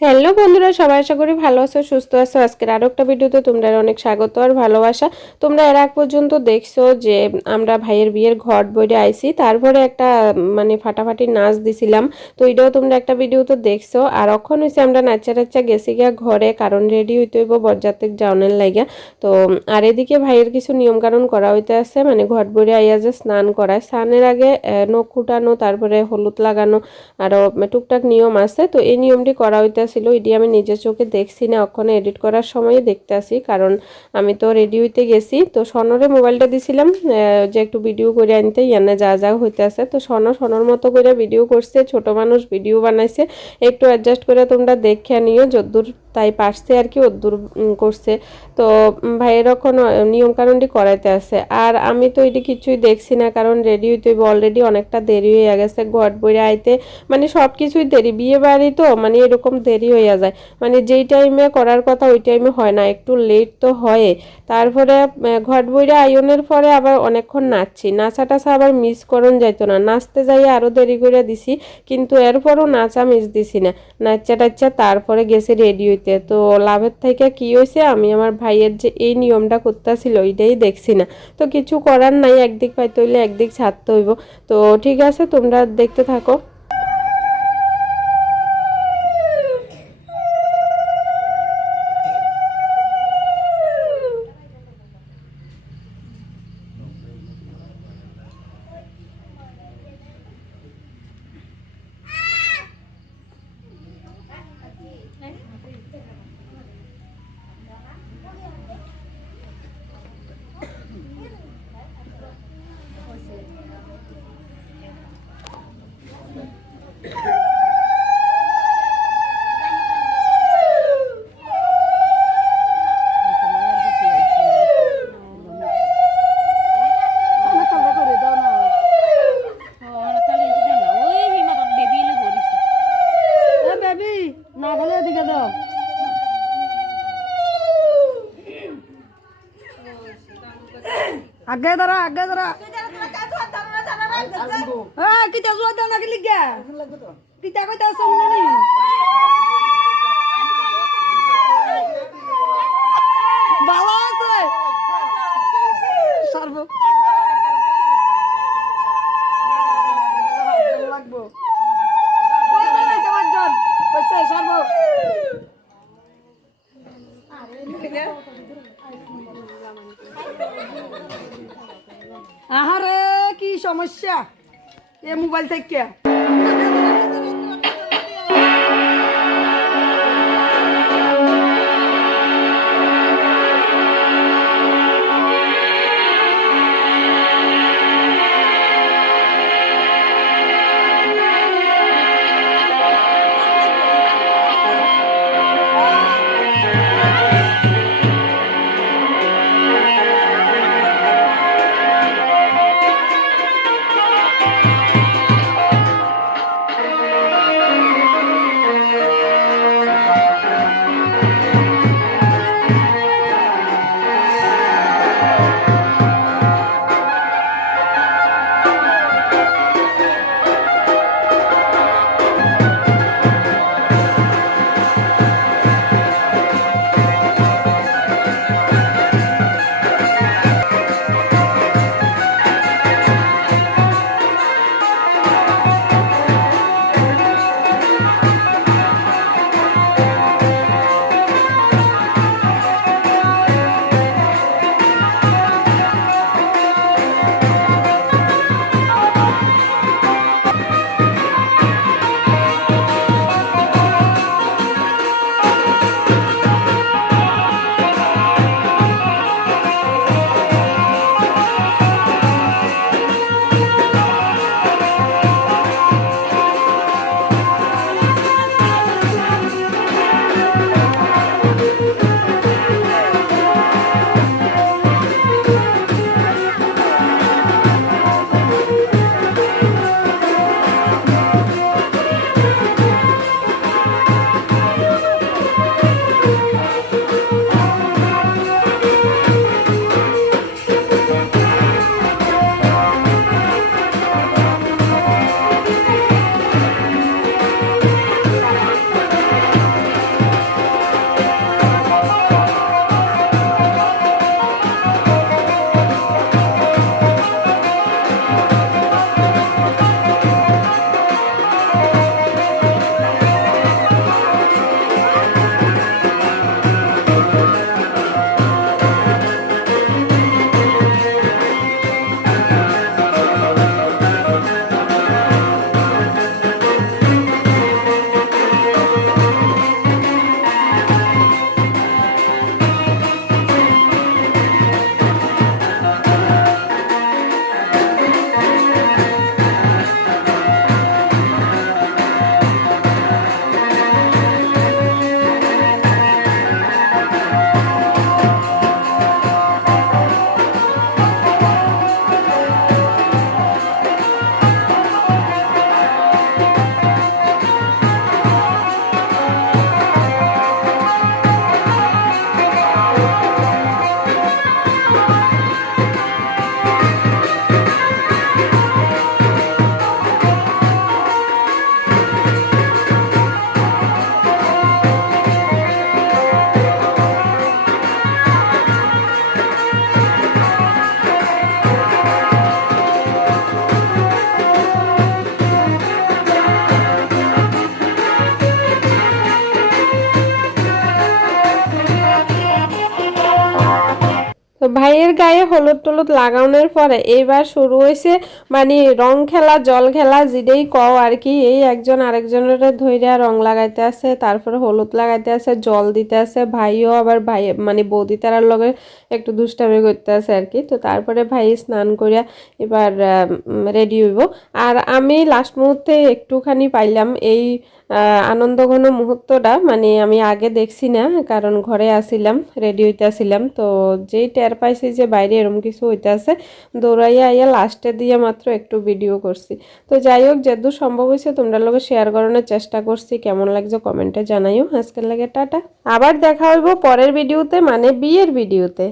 Hello বন্ধুরা, সবাই আশা করি ভালো আছো, সুস্থ আছো। আজকের আরও একটা ভিডিওতে তোমরা অনেক স্বাগত আর ভালোবাসা। তোমরা এর আগ পর্যন্ত দেখছ যে আমরা ভাইয়ের বিয়ের ঘট বইটা আইছি, তারপরে একটা মানে ফাটাফাটি নাচ দিছিলাম। তো এটাও তোমরা একটা ভিডিওতে দেখছ। আর অখন হয়েছে আমরা নাচা নাচা গেছি গিয়া ঘরে, কারণ রেডি হইতে হইব বরযাত্রিক যাওনের লাগিয়া। তো, আর এদিকে ভাইয়ের কিছু নিয়ম কানুন করা হইতে আছে মানে ঘট বইরে আইয়া যে স্নান করায়। স্নানের আগে নখ কুটানো, তারপরে হলুদ লাগানো আরও টুকটাক নিয়ম আছে। তো এই নিয়মটি করা হইতেছিল এটি আমি নিজের চোখে দেখছি না ওখানে এডিট করার সময় দেখতে আসি কারণ আমি তো রেডি হইতে গেছি। তো সনরে মোবাইলটা দিছিলাম যে একটু ভিডিও করে আনতে, ইয়ানে যা যা হইতে আছে। তো সন সনর মতো করে ভিডিও করছে, ছোট মানুষ ভিডিও বানাইছে। একটু অ্যাডজাস্ট করে তোমরা দেখে নিও, যদ্দূর তাই পারছে আর কি ওদ্দূর করছে। তো ভাইয়ের এখন নিয়ম কানুনটি করাইতে আছে। আর আমি তো এটি কিছুই দেখছি না, কারণ রেডি হইতে অলরেডি অনেকটা দেরি হয়ে গেছে, ঘট বইরে আইতে। মানে সব কিছুই দেরি, বিয়ে বাড়ি তো মানে এরকম দেরি হইয়া যায়। মানে যেই টাইমে করার কথা ওই টাইমে হয় না, একটু লেট তো হয়। তারপরে ঘট বইরে আয়নের পরে আবার অনেকক্ষণ নাচছি। নাচা টাচা আবার মিস করন যাইতো না। নাচতে যাই আরও দেরি করে দিছি, কিন্তু এরপরও নাচা মিস দিছি না। নাচা টাচ্চা তারপরে গেছে রেডি হইতে। তো লাভের থেকে কি হয়েছে আমি আমার ভাইয়ের যে এই নিয়মটা করতেছিল ওইটাই দেখছি না। তো কিছু করার নাই, একদিক পাইতে হইলে একদিক ছাড়তে হইব। তো ঠিক আছে, তোমরা দেখতে থাকো। আগে দাঁড়া আগে দাঁড়া। কিতা জোয়া দাও না গেলি গা কিতা কইতা শুননি? সমস্যা? এ মোবাইল থেকে। ভাইয়ের গায়ে হলুদ টলুদ লাগানোর পরে এইবার শুরু হয়েছে মানে রং খেলা, জল খেলা, যেটাই কও আর কি। এই একজন আরেকজনের ধইরা রং লাগাইতে আছে, তারপরে হলুদ লাগাইতে আছে, জল দিতে আছে, ভাইও আবার ভাই মানে বৌদি তারার লগে একটু দুষ্টামি করতে আছে আর কি। তো তারপরে ভাই স্নান করিয়া এবার রেডি হইব। আর আমি লাস্ট মুহূর্তে একটুখানি পাইলাম এই আনন্দঘন মুহূর্তটা মানে আমি আগে দেখছি না, কারণ ঘরে আসিলাম রেডি হইতে আসিলাম। তো যেই টের পাইছি যে বাইরে এরম কিছু হইতে আছে। দৌড়াইয়া আইয়া লাস্টে দিয়ে মাত্র একটু ভিডিও করছি। তো যাই হোক যেদূর সম্ভব হয়েছে তোমরা লোকে শেয়ার করানোর চেষ্টা করছি। কেমন লাগছে কমেন্টে জানাইও। আজকের লাগে টাটা। আবার দেখা হইব পরের ভিডিওতে মানে বিয়ের ভিডিওতে